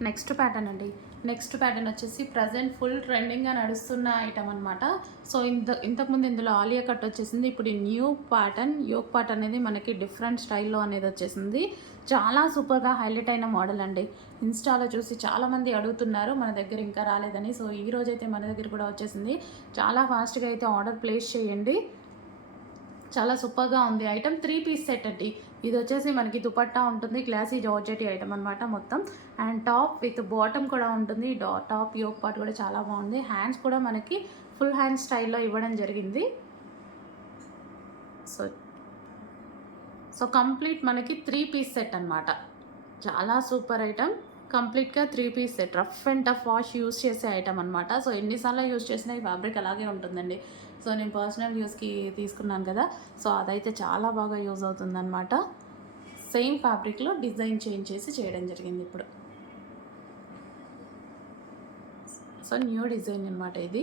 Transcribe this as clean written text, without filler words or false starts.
Next pattern అండి. Next pattern వచ్చేసి present full ట్రెండింగ్‌గా నడుస్తున్న ఐటెమ్ అనమాట. సో, ఇంతకుముందు ఇందులో ఆలియా కట్ వచ్చేసింది. ఇప్పుడు ఈ న్యూ ప్యాటర్న్ యోక్ పార్ట్ అనేది మనకి డిఫరెంట్ స్టైల్‌లో అనేది వచ్చేసింది. చాలా సూపర్‌గా హైలైట్ అయిన మోడల్ అండి. ఇన్‌స్టాలో చూసి చాలామంది అడుగుతున్నారు మన దగ్గర ఇంకా రాలేదని. సో, ఈ రోజైతే మన దగ్గర కూడా వచ్చేసింది. చాలా ఫాస్ట్‌గా అయితే ఆర్డర్ ప్లేస్ చేయండి. చాలా సూపర్‌గా ఉంది ఐటెమ్. 3 పీస్ సెట్ అండి. ఇది వచ్చేసి మనకి దుపట్టా ఉంటుంది. క్లాసీ జార్జెట్ ఐటెమ్ అనమాట మొత్తం. అండ్ టాప్ విత్ బాటమ్ కూడా ఉంటుంది. టాప్ యోక్ పార్ట్ కూడా చాలా బాగుంది. హ్యాండ్స్ కూడా మనకి ఫుల్ హ్యాండ్ స్టైల్‌లో ఇవ్వడం జరిగింది. సో సో కంప్లీట్ మనకి 3 పీస్ సెట్ అనమాట. చాలా సూపర్ ఐటెమ్. కంప్లీట్‌గా 3 piece set. Rough and tough wash use చేసే ఐటెమ్ అనమాట. సో ఎన్నిసార్లు యూజ్ చేసినా ఈ ఫ్యాబ్రిక్ అలాగే ఉంటుందండి. సో నేను పర్సనల్ యూస్‌కి తీసుకున్నాను కదా! సో అదైతే చాలా బాగా యూజ్ అవుతుందనమాట. సేమ్ ఫ్యాబ్రిక్‌లో డిజైన్ చేంజ్ చేసి చేయడం జరిగింది ఇప్పుడు. సో న్యూ డిజైన్ అనమాట ఇది.